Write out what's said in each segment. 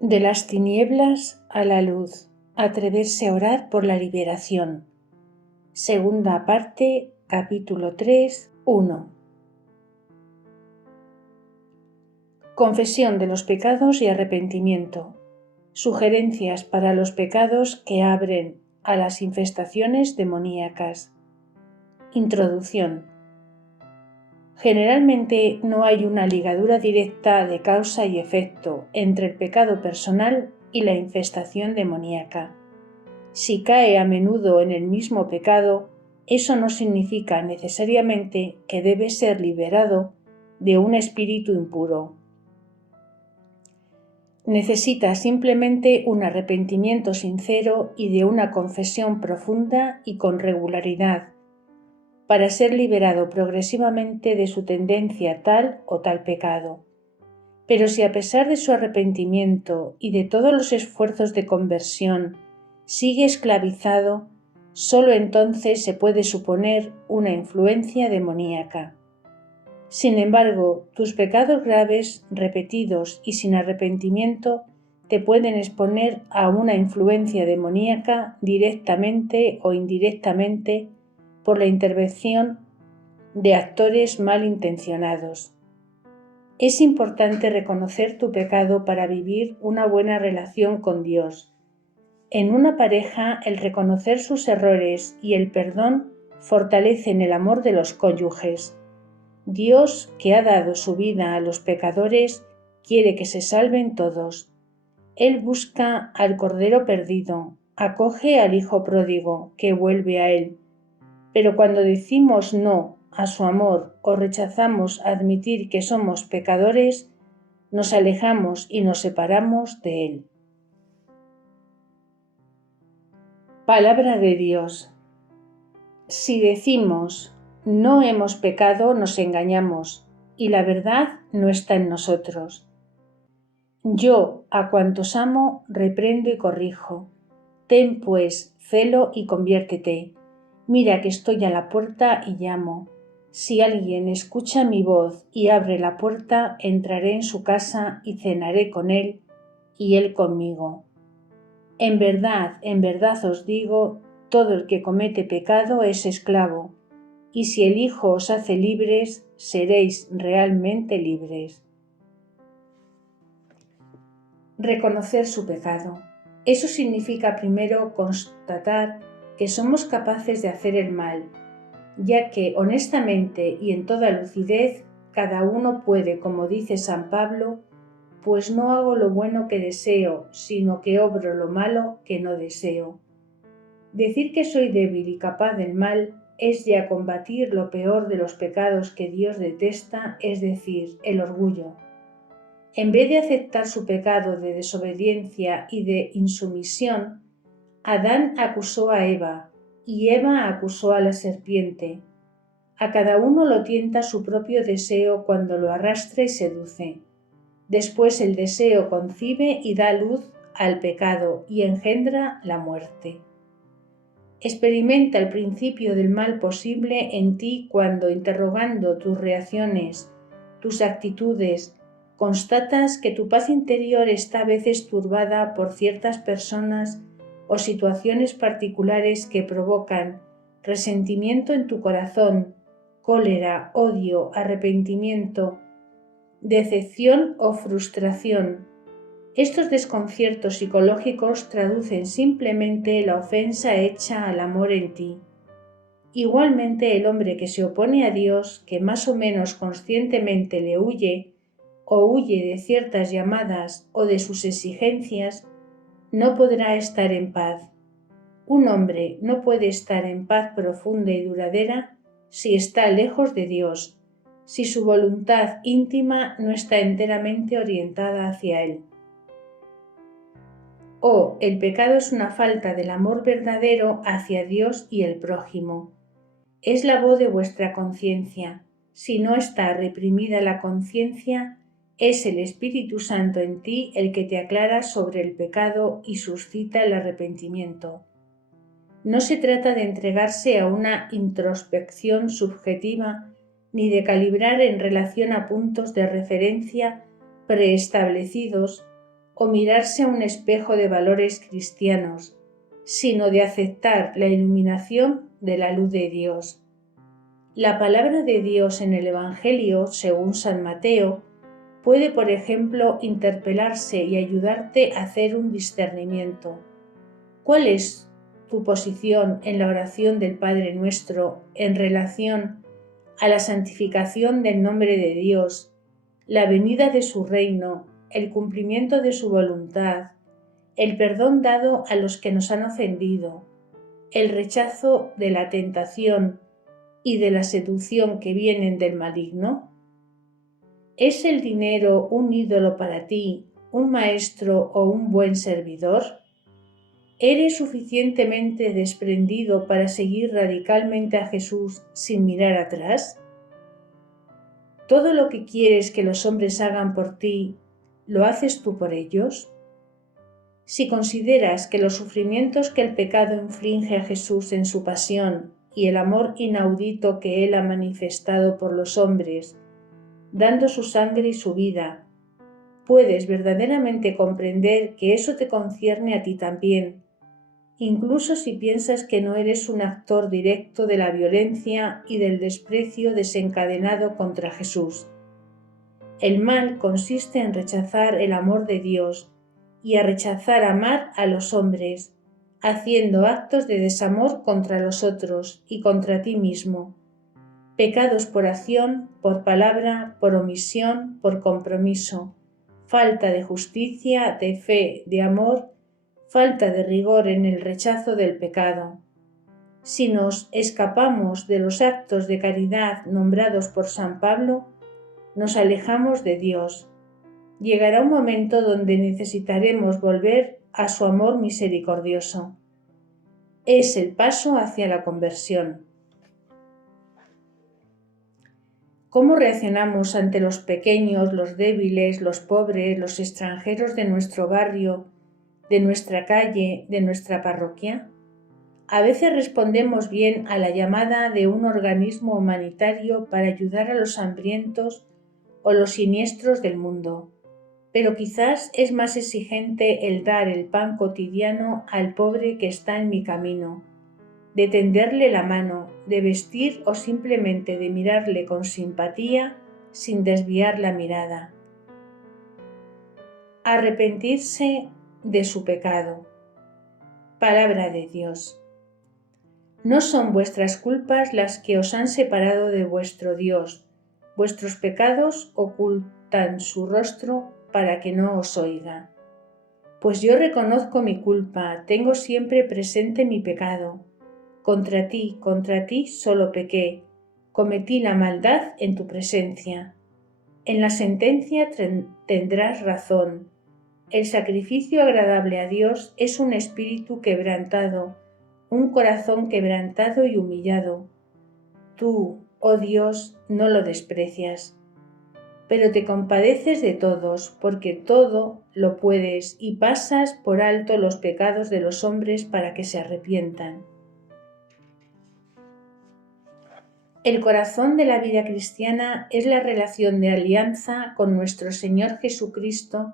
De las tinieblas a la luz, atreverse a orar por la liberación. Segunda parte, capítulo 3, 1. Confesión de los pecados y arrepentimiento. Sugerencias para los pecados que abren a las infestaciones demoníacas. Introducción. Generalmente no hay una ligadura directa de causa y efecto entre el pecado personal y la infestación demoníaca. Si cae a menudo en el mismo pecado, eso no significa necesariamente que debe ser liberado de un espíritu impuro. Necesita simplemente un arrepentimiento sincero y de una confesión profunda y con regularidad, para ser liberado progresivamente de su tendencia a tal o tal pecado. Pero si a pesar de su arrepentimiento y de todos los esfuerzos de conversión sigue esclavizado, solo entonces se puede suponer una influencia demoníaca. Sin embargo, tus pecados graves, repetidos y sin arrepentimiento te pueden exponer a una influencia demoníaca directamente o indirectamente por la intervención de actores malintencionados. Es importante reconocer tu pecado para vivir una buena relación con Dios. En una pareja, el reconocer sus errores y el perdón fortalecen el amor de los cónyuges. Dios, que ha dado su vida a los pecadores, quiere que se salven todos. Él busca al cordero perdido, acoge al hijo pródigo, que vuelve a Él. Pero cuando decimos no a su amor o rechazamos admitir que somos pecadores, nos alejamos y nos separamos de Él. Palabra de Dios. Si decimos no hemos pecado, nos engañamos, y la verdad no está en nosotros. Yo, a cuantos amo, reprendo y corrijo. Ten, pues, celo y conviértete. Mira que estoy a la puerta y llamo. Si alguien escucha mi voz y abre la puerta, entraré en su casa y cenaré con él, y él conmigo. En verdad os digo, todo el que comete pecado es esclavo, y si el Hijo os hace libres, seréis realmente libres. Reconocer su pecado. Eso significa primero constatar que somos capaces de hacer el mal, ya que honestamente y en toda lucidez cada uno puede, como dice San Pablo, pues no hago lo bueno que deseo, sino que obro lo malo que no deseo. Decir que soy débil y capaz del mal es ya combatir lo peor de los pecados que Dios detesta, es decir, el orgullo. En vez de aceptar su pecado de desobediencia y de insumisión, Adán acusó a Eva y Eva acusó a la serpiente. A cada uno lo tienta su propio deseo cuando lo arrastra y seduce. Después el deseo concibe y da luz al pecado y engendra la muerte. Experimenta el principio del mal posible en ti cuando, interrogando tus reacciones, tus actitudes, constatas que tu paz interior está a veces turbada por ciertas personas o situaciones particulares que provocan resentimiento en tu corazón, cólera, odio, arrepentimiento, decepción o frustración. Estos desconciertos psicológicos traducen simplemente la ofensa hecha al amor en ti. Igualmente, el hombre que se opone a Dios, que más o menos conscientemente le huye, o huye de ciertas llamadas o de sus exigencias, no podrá estar en paz. Un hombre no puede estar en paz profunda y duradera si está lejos de Dios, si su voluntad íntima no está enteramente orientada hacia Él. El pecado es una falta del amor verdadero hacia Dios y el prójimo. Es la voz de vuestra conciencia. Si no está reprimida la conciencia, es el Espíritu Santo en ti el que te aclara sobre el pecado y suscita el arrepentimiento. No se trata de entregarse a una introspección subjetiva ni de calibrar en relación a puntos de referencia preestablecidos o mirarse a un espejo de valores cristianos, sino de aceptar la iluminación de la luz de Dios. La palabra de Dios en el Evangelio, según San Mateo, puede, por ejemplo, interpelarse y ayudarte a hacer un discernimiento. ¿Cuál es tu posición en la oración del Padre Nuestro en relación a la santificación del nombre de Dios, la venida de su reino, el cumplimiento de su voluntad, el perdón dado a los que nos han ofendido, el rechazo de la tentación y de la seducción que vienen del maligno? ¿Es el dinero un ídolo para ti, un maestro o un buen servidor? ¿Eres suficientemente desprendido para seguir radicalmente a Jesús sin mirar atrás? ¿Todo lo que quieres que los hombres hagan por ti, lo haces tú por ellos? Si consideras que los sufrimientos que el pecado inflige a Jesús en su pasión y el amor inaudito que Él ha manifestado por los hombres, dando su sangre y su vida, puedes verdaderamente comprender que eso te concierne a ti también, incluso si piensas que no eres un actor directo de la violencia y del desprecio desencadenado contra Jesús. El mal consiste en rechazar el amor de Dios y a rechazar amar a los hombres, haciendo actos de desamor contra los otros y contra ti mismo, pecados por acción, por palabra, por omisión, por compromiso, falta de justicia, de fe, de amor, falta de rigor en el rechazo del pecado. Si nos escapamos de los actos de caridad nombrados por San Pablo, nos alejamos de Dios. Llegará un momento donde necesitaremos volver a su amor misericordioso. Es el paso hacia la conversión. ¿Cómo reaccionamos ante los pequeños, los débiles, los pobres, los extranjeros de nuestro barrio, de nuestra calle, de nuestra parroquia? A veces respondemos bien a la llamada de un organismo humanitario para ayudar a los hambrientos o los siniestros del mundo, pero quizás es más exigente el dar el pan cotidiano al pobre que está en mi camino, de tenderle la mano, de vestir o simplemente de mirarle con simpatía sin desviar la mirada. Arrepentirse de su pecado. Palabra de Dios. No son vuestras culpas las que os han separado de vuestro Dios. Vuestros pecados ocultan su rostro para que no os oiga. Pues yo reconozco mi culpa, tengo siempre presente mi pecado. Contra ti solo pequé, cometí la maldad en tu presencia. En la sentencia tendrás razón. El sacrificio agradable a Dios es un espíritu quebrantado, un corazón quebrantado y humillado. Tú, oh Dios, no lo desprecias, pero te compadeces de todos, porque todo lo puedes y pasas por alto los pecados de los hombres para que se arrepientan. El corazón de la vida cristiana es la relación de alianza con nuestro Señor Jesucristo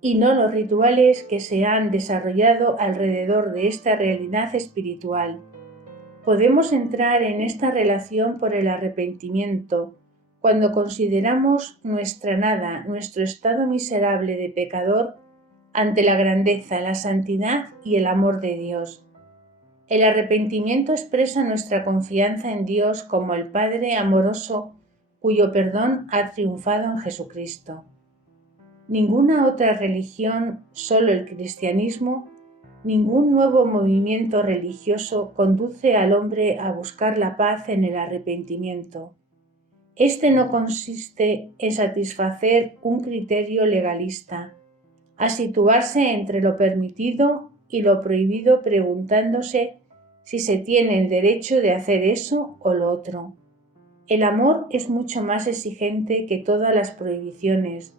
y no los rituales que se han desarrollado alrededor de esta realidad espiritual. Podemos entrar en esta relación por el arrepentimiento, cuando consideramos nuestra nada, nuestro estado miserable de pecador ante la grandeza, la santidad y el amor de Dios. El arrepentimiento expresa nuestra confianza en Dios como el Padre amoroso cuyo perdón ha triunfado en Jesucristo. Ninguna otra religión, solo el cristianismo, ningún nuevo movimiento religioso conduce al hombre a buscar la paz en el arrepentimiento. Este no consiste en satisfacer un criterio legalista, a situarse entre lo permitido y lo prohibido preguntándose si se tiene el derecho de hacer eso o lo otro. El amor es mucho más exigente que todas las prohibiciones,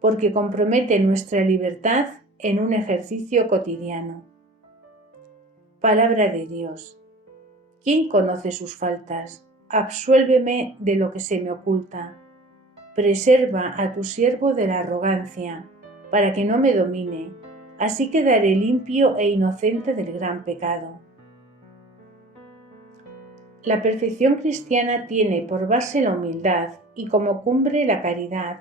porque compromete nuestra libertad en un ejercicio cotidiano. Palabra de Dios. ¿Quién conoce sus faltas? Absuélveme de lo que se me oculta. Preserva a tu siervo de la arrogancia. para que no me domine. Así quedaré limpio e inocente del gran pecado. La perfección cristiana tiene por base la humildad y como cumbre la caridad.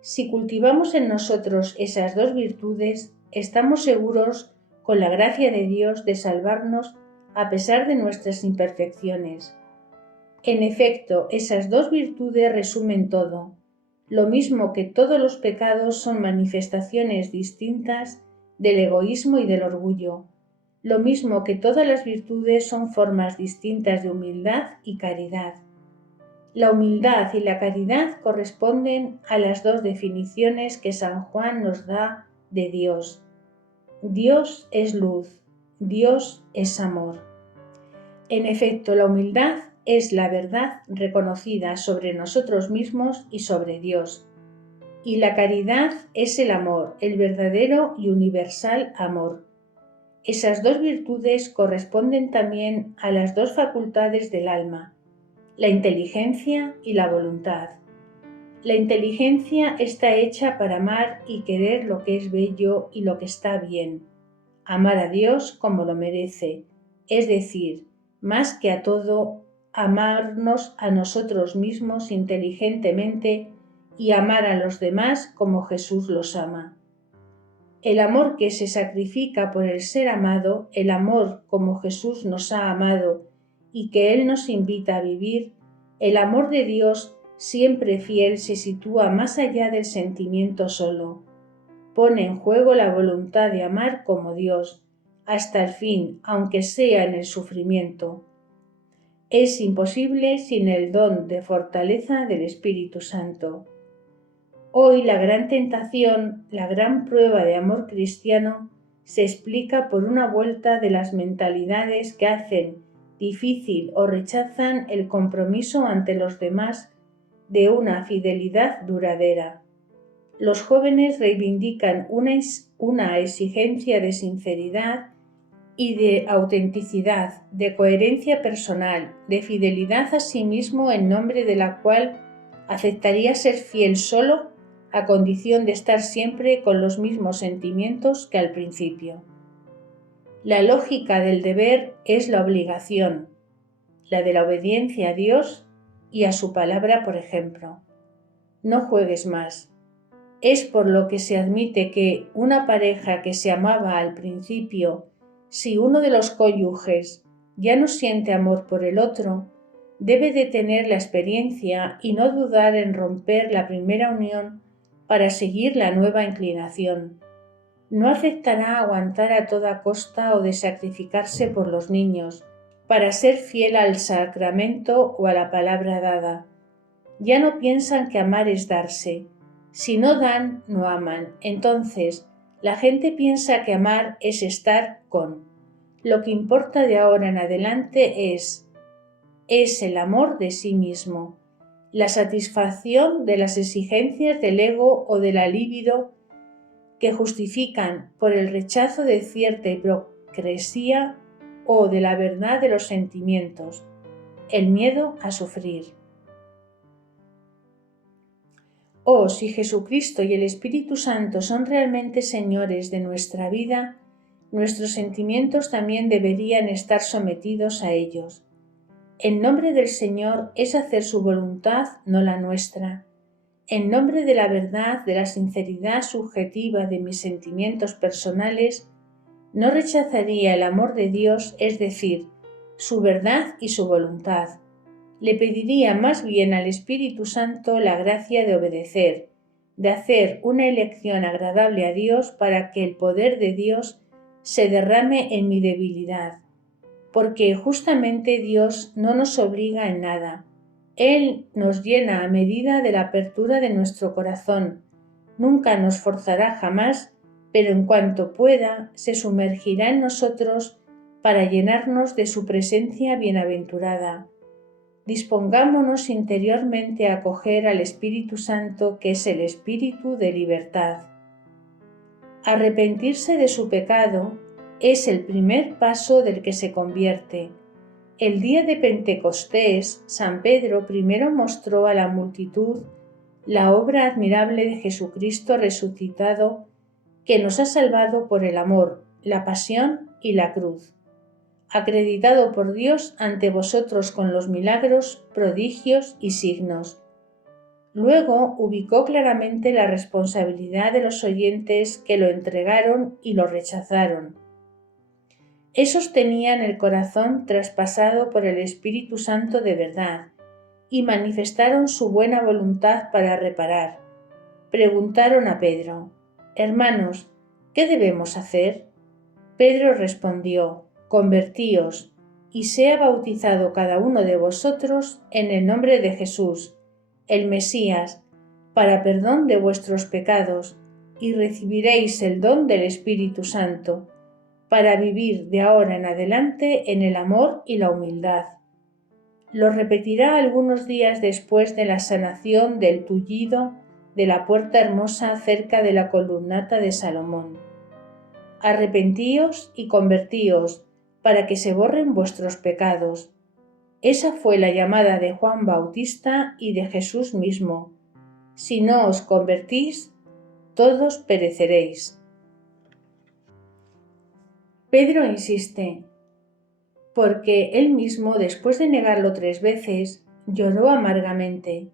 Si cultivamos en nosotros esas dos virtudes, estamos seguros, con la gracia de Dios, de salvarnos a pesar de nuestras imperfecciones. En efecto, esas dos virtudes resumen todo. Lo mismo que todos los pecados son manifestaciones distintas del egoísmo y del orgullo. Lo mismo que todas las virtudes son formas distintas de humildad y caridad. La humildad y la caridad corresponden a las dos definiciones que San Juan nos da de Dios. Dios es luz, Dios es amor. En efecto, la humildad es la verdad reconocida sobre nosotros mismos y sobre Dios. Y la caridad es el amor, el verdadero y universal amor. Esas dos virtudes corresponden también a las dos facultades del alma, la inteligencia y la voluntad. La inteligencia está hecha para amar y querer lo que es bello y lo que está bien, amar a Dios como lo merece, es decir, más que a todo, amarnos a nosotros mismos inteligentemente y amar a los demás como Jesús los ama. El amor que se sacrifica por el ser amado, el amor como Jesús nos ha amado y que Él nos invita a vivir, el amor de Dios siempre fiel se sitúa más allá del sentimiento solo. Pone en juego la voluntad de amar como Dios, hasta el fin, aunque sea en el sufrimiento. Es imposible sin el don de fortaleza del Espíritu Santo. Hoy la gran tentación, la gran prueba de amor cristiano, se explica por una vuelta de las mentalidades que hacen difícil o rechazan el compromiso ante los demás de una fidelidad duradera. Los jóvenes reivindican una exigencia de sinceridad y de autenticidad, de coherencia personal, de fidelidad a sí mismo en nombre de la cual aceptaría ser fiel solo a condición de estar siempre con los mismos sentimientos que al principio. La lógica del deber es la obligación, la de la obediencia a Dios y a su palabra, por ejemplo. No juegues más. Es por lo que se admite que una pareja que se amaba al principio, si uno de los cónyuges ya no siente amor por el otro, debe de tener la experiencia y no dudar en romper la primera unión para seguir la nueva inclinación. No aceptará aguantar a toda costa o de sacrificarse por los niños, para ser fiel al sacramento o a la palabra dada. Ya no piensan que amar es darse. Si no dan, no aman. Entonces, la gente piensa que amar es estar con. Lo que importa de ahora en adelante es el amor de sí mismo, la satisfacción de las exigencias del ego o de la libido que justifican por el rechazo de cierta hipocresía o de la verdad de los sentimientos, el miedo a sufrir. Oh, si Jesucristo y el Espíritu Santo son realmente señores de nuestra vida, nuestros sentimientos también deberían estar sometidos a ellos. En nombre del Señor es hacer su voluntad, no la nuestra. En nombre de la verdad, de la sinceridad subjetiva de mis sentimientos personales, no rechazaría el amor de Dios, es decir, su verdad y su voluntad. Le pediría más bien al Espíritu Santo la gracia de obedecer, de hacer una elección agradable a Dios para que el poder de Dios se derrame en mi debilidad. Porque justamente Dios no nos obliga en nada. Él nos llena a medida de la apertura de nuestro corazón. Nunca nos forzará jamás, pero en cuanto pueda, se sumergirá en nosotros para llenarnos de su presencia bienaventurada. Dispongámonos interiormente a acoger al Espíritu Santo, que es el Espíritu de libertad. Arrepentirse de su pecado es el primer paso del que se convierte. El día de Pentecostés, San Pedro primero mostró a la multitud la obra admirable de Jesucristo resucitado que nos ha salvado por el amor, la pasión y la cruz, acreditado por Dios ante vosotros con los milagros, prodigios y signos. Luego ubicó claramente la responsabilidad de los oyentes que lo entregaron y lo rechazaron. Esos tenían el corazón traspasado por el Espíritu Santo de verdad y manifestaron su buena voluntad para reparar. Preguntaron a Pedro: «Hermanos, ¿qué debemos hacer?». Pedro respondió: «Convertíos, y sea bautizado cada uno de vosotros en el nombre de Jesús, el Mesías, para perdón de vuestros pecados, y recibiréis el don del Espíritu Santo, para vivir de ahora en adelante en el amor y la humildad». Lo repetirá algunos días después de la sanación del tullido de la puerta hermosa cerca de la columnata de Salomón. «Arrepentíos y convertíos, para que se borren vuestros pecados». Esa fue la llamada de Juan Bautista y de Jesús mismo. Si no os convertís, todos pereceréis. Pedro insiste, porque él mismo, después de negarlo 3 veces, lloró amargamente.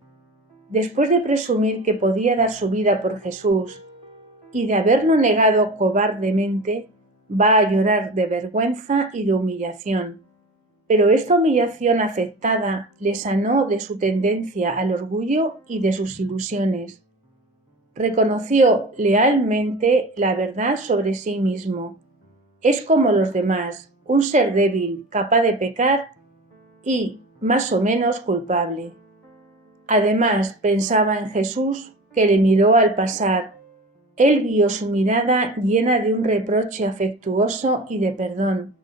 Después de presumir que podía dar su vida por Jesús y de haberlo negado cobardemente, va a llorar de vergüenza y de humillación. Pero esta humillación aceptada le sanó de su tendencia al orgullo y de sus ilusiones. Reconoció lealmente la verdad sobre sí mismo. Es como los demás, un ser débil, capaz de pecar y, más o menos, culpable. Además, pensaba en Jesús, que le miró al pasar. Él vio su mirada llena de un reproche afectuoso y de perdón,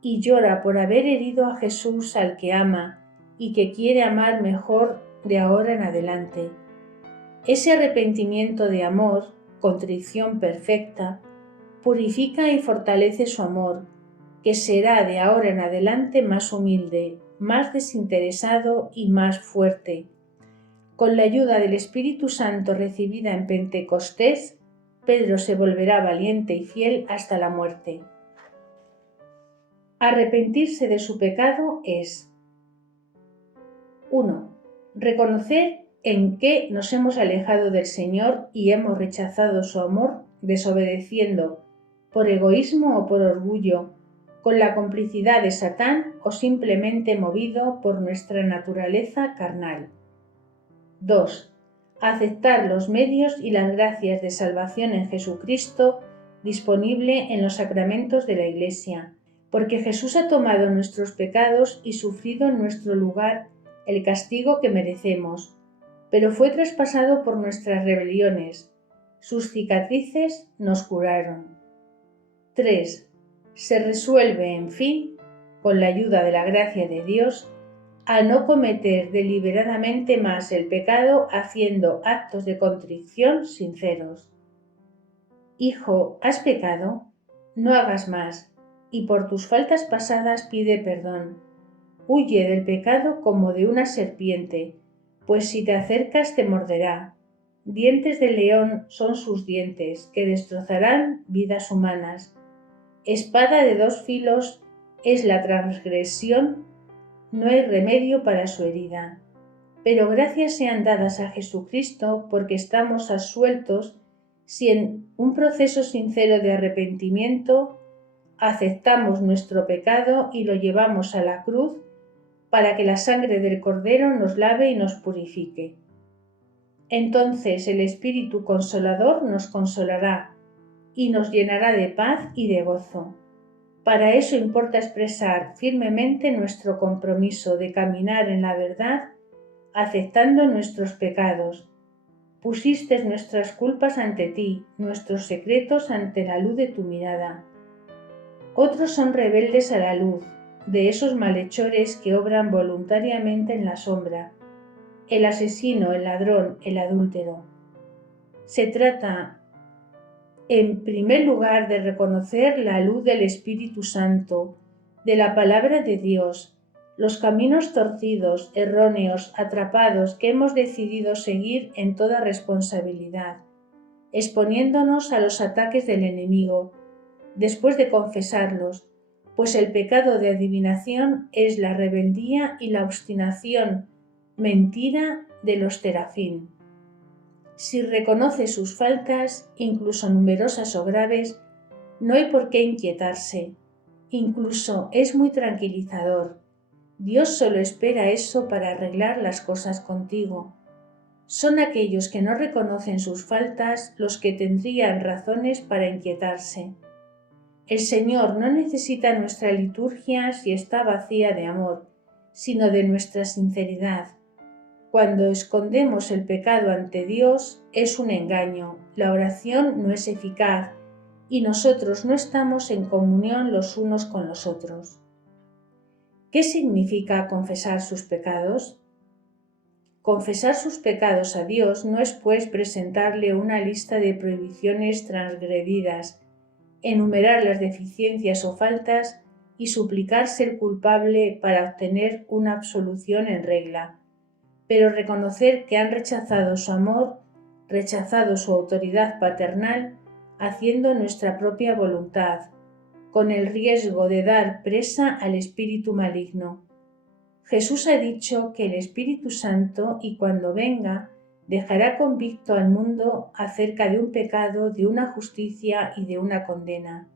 y llora por haber herido a Jesús al que ama y que quiere amar mejor de ahora en adelante. Ese arrepentimiento de amor, contrición perfecta, purifica y fortalece su amor, que será de ahora en adelante más humilde, más desinteresado y más fuerte. Con la ayuda del Espíritu Santo recibida en Pentecostés, Pedro se volverá valiente y fiel hasta la muerte. Arrepentirse de su pecado es: 1. Reconocer en qué nos hemos alejado del Señor y hemos rechazado su amor, desobedeciendo, por egoísmo o por orgullo, con la complicidad de Satán o simplemente movido por nuestra naturaleza carnal. 2. Aceptar los medios y las gracias de salvación en Jesucristo disponible en los sacramentos de la Iglesia, porque Jesús ha tomado nuestros pecados y sufrido en nuestro lugar el castigo que merecemos, pero fue traspasado por nuestras rebeliones. Sus cicatrices nos curaron. 3. Se resuelve, en fin, con la ayuda de la gracia de Dios, a no cometer deliberadamente más el pecado haciendo actos de contrición sinceros. Hijo, ¿has pecado? No hagas más, y por tus faltas pasadas pide perdón. Huye del pecado como de una serpiente, pues si te acercas te morderá. Dientes de león son sus dientes, que destrozarán vidas humanas. Espada de 2 filos es la transgresión, no hay remedio para su herida. Pero gracias sean dadas a Jesucristo porque estamos absueltos si en un proceso sincero de arrepentimiento aceptamos nuestro pecado y lo llevamos a la cruz para que la sangre del Cordero nos lave y nos purifique. Entonces el Espíritu Consolador nos consolará y nos llenará de paz y de gozo. Para eso importa expresar firmemente nuestro compromiso de caminar en la verdad, aceptando nuestros pecados. Pusiste nuestras culpas ante ti, nuestros secretos ante la luz de tu mirada. Otros son rebeldes a la luz, de esos malhechores que obran voluntariamente en la sombra, el asesino, el ladrón, el adúltero. Se trata, en primer lugar, de reconocer la luz del Espíritu Santo, de la palabra de Dios, los caminos torcidos, erróneos, atrapados que hemos decidido seguir en toda responsabilidad. exponiéndonos a los ataques del enemigo, después de confesarlos, pues el pecado de adivinación es la rebeldía y la obstinación, mentira de los terafín. Si reconoce sus faltas, incluso numerosas o graves, no hay por qué inquietarse. Incluso es muy tranquilizador. Dios solo espera eso para arreglar las cosas contigo. Son aquellos que no reconocen sus faltas los que tendrían razones para inquietarse. El Señor no necesita nuestra liturgia si está vacía de amor, sino de nuestra sinceridad. Cuando escondemos el pecado ante Dios es un engaño, la oración no es eficaz y nosotros no estamos en comunión los unos con los otros. ¿Qué significa confesar sus pecados? Confesar sus pecados a Dios no es pues presentarle una lista de prohibiciones transgredidas, enumerar las deficiencias o faltas y suplicar ser culpable para obtener una absolución en regla, pero reconocer que han rechazado su amor, rechazado su autoridad paternal, haciendo nuestra propia voluntad, con el riesgo de dar presa al espíritu maligno. Jesús ha dicho que el Espíritu Santo, y cuando venga, dejará convicto al mundo acerca de un pecado, de una justicia y de una condena.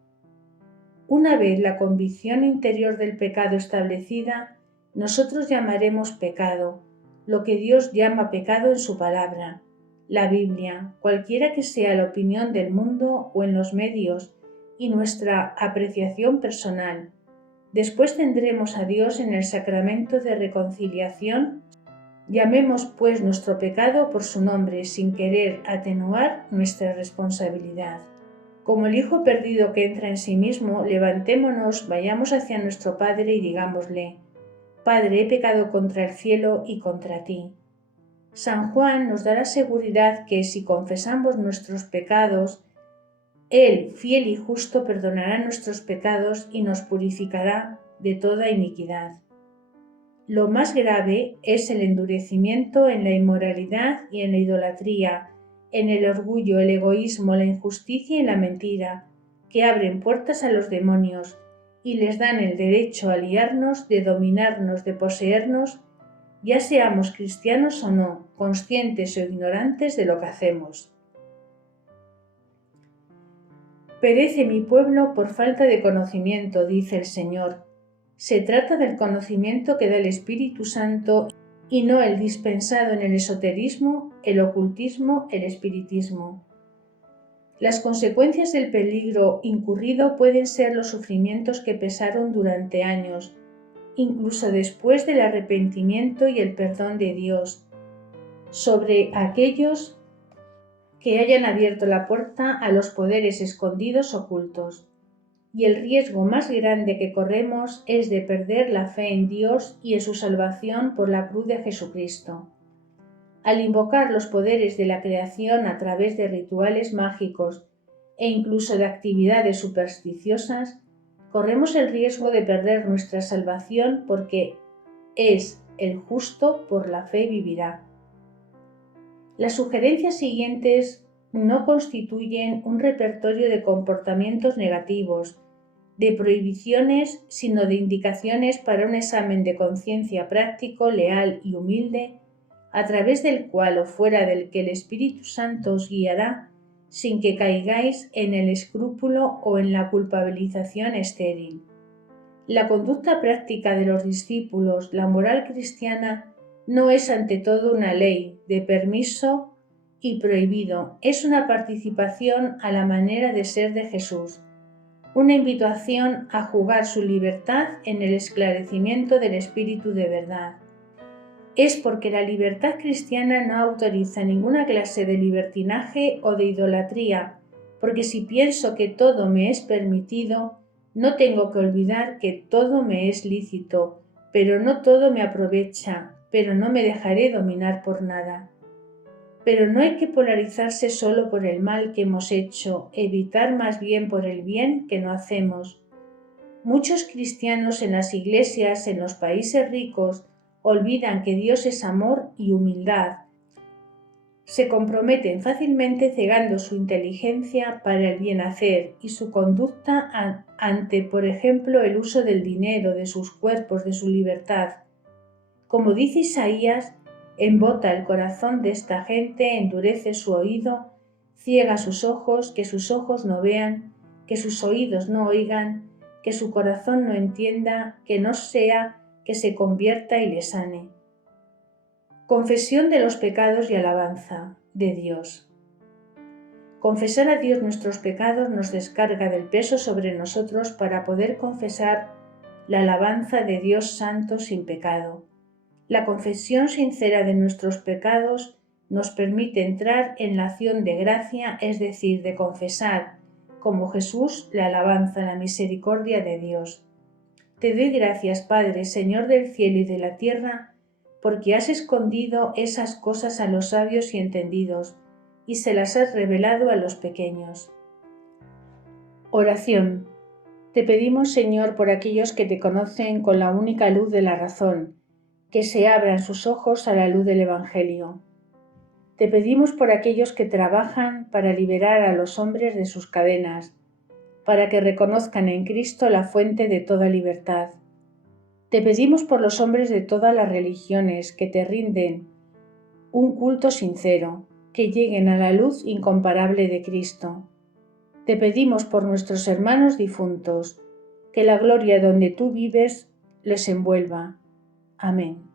Una vez la convicción interior del pecado establecida, nosotros llamaremos pecado, lo que Dios llama pecado en su palabra, la Biblia, cualquiera que sea la opinión del mundo o en los medios, y nuestra apreciación personal. Después tendremos a Dios en el sacramento de reconciliación. Llamemos pues nuestro pecado por su nombre, sin querer atenuar nuestra responsabilidad. Como el hijo perdido que entra en sí mismo, levantémonos, vayamos hacia nuestro Padre y digámosle: Padre, he pecado contra el cielo y contra ti. San Juan nos da la seguridad que si confesamos nuestros pecados, Él, fiel y justo, perdonará nuestros pecados y nos purificará de toda iniquidad. Lo más grave es el endurecimiento en la inmoralidad y en la idolatría, en el orgullo, el egoísmo, la injusticia y la mentira, que abren puertas a los demonios y les dan el derecho a liarnos, de dominarnos, de poseernos, ya seamos cristianos o no, conscientes o ignorantes de lo que hacemos. Perece mi pueblo por falta de conocimiento, dice el Señor. Se trata del conocimiento que da el Espíritu Santo y no el dispensado en el esoterismo, el ocultismo, el espiritismo. Las consecuencias del peligro incurrido pueden ser los sufrimientos que pesaron durante años, incluso después del arrepentimiento y el perdón de Dios, sobre aquellos que hayan abierto la puerta a los poderes escondidos ocultos. Y el riesgo más grande que corremos es de perder la fe en Dios y en su salvación por la cruz de Jesucristo. Al invocar los poderes de la creación a través de rituales mágicos e incluso de actividades supersticiosas, corremos el riesgo de perder nuestra salvación porque es el justo por la fe vivirá. Las sugerencias siguientes no constituyen un repertorio de comportamientos negativos, de prohibiciones, sino de indicaciones para un examen de conciencia práctico, leal y humilde, a través del cual o fuera del que el Espíritu Santo os guiará, sin que caigáis en el escrúpulo o en la culpabilización estéril. La conducta práctica de los discípulos, la moral cristiana, no es ante todo una ley de permiso y prohibido, es una participación a la manera de ser de Jesús, una invitación a jugar su libertad en el esclarecimiento del espíritu de verdad. Es porque la libertad cristiana no autoriza ninguna clase de libertinaje o de idolatría, porque si pienso que todo me es permitido, no tengo que olvidar que todo me es lícito, pero no todo me aprovecha, pero no me dejaré dominar por nada. Pero no hay que polarizarse solo por el mal que hemos hecho, evitar más bien por el bien que no hacemos. Muchos cristianos en las iglesias, en los países ricos, olvidan que Dios es amor y humildad, se comprometen fácilmente cegando su inteligencia para el bien hacer y su conducta ante, por ejemplo, el uso del dinero, de sus cuerpos, de su libertad. Como dice Isaías, embota el corazón de esta gente, endurece su oído, ciega sus ojos, que sus ojos no vean, que sus oídos no oigan, que su corazón no entienda, que no sea que se convierta y le sane. Confesión de los pecados y alabanza de Dios. Confesar a Dios nuestros pecados nos descarga del peso sobre nosotros para poder confesar la alabanza de Dios santo sin pecado. La confesión sincera de nuestros pecados nos permite entrar en la acción de gracia, es decir, de confesar, como Jesús, la alabanza, la misericordia de Dios. Te doy gracias, Padre, Señor del cielo y de la tierra, porque has escondido esas cosas a los sabios y entendidos, y se las has revelado a los pequeños. Oración. Te pedimos, Señor, por aquellos que te conocen con la única luz de la razón, que se abran sus ojos a la luz del Evangelio. Te pedimos por aquellos que trabajan para liberar a los hombres de sus cadenas, para que reconozcan en Cristo la fuente de toda libertad. Te pedimos por los hombres de todas las religiones que te rinden un culto sincero, que lleguen a la luz incomparable de Cristo. Te pedimos por nuestros hermanos difuntos, que la gloria donde tú vives les envuelva. Amén.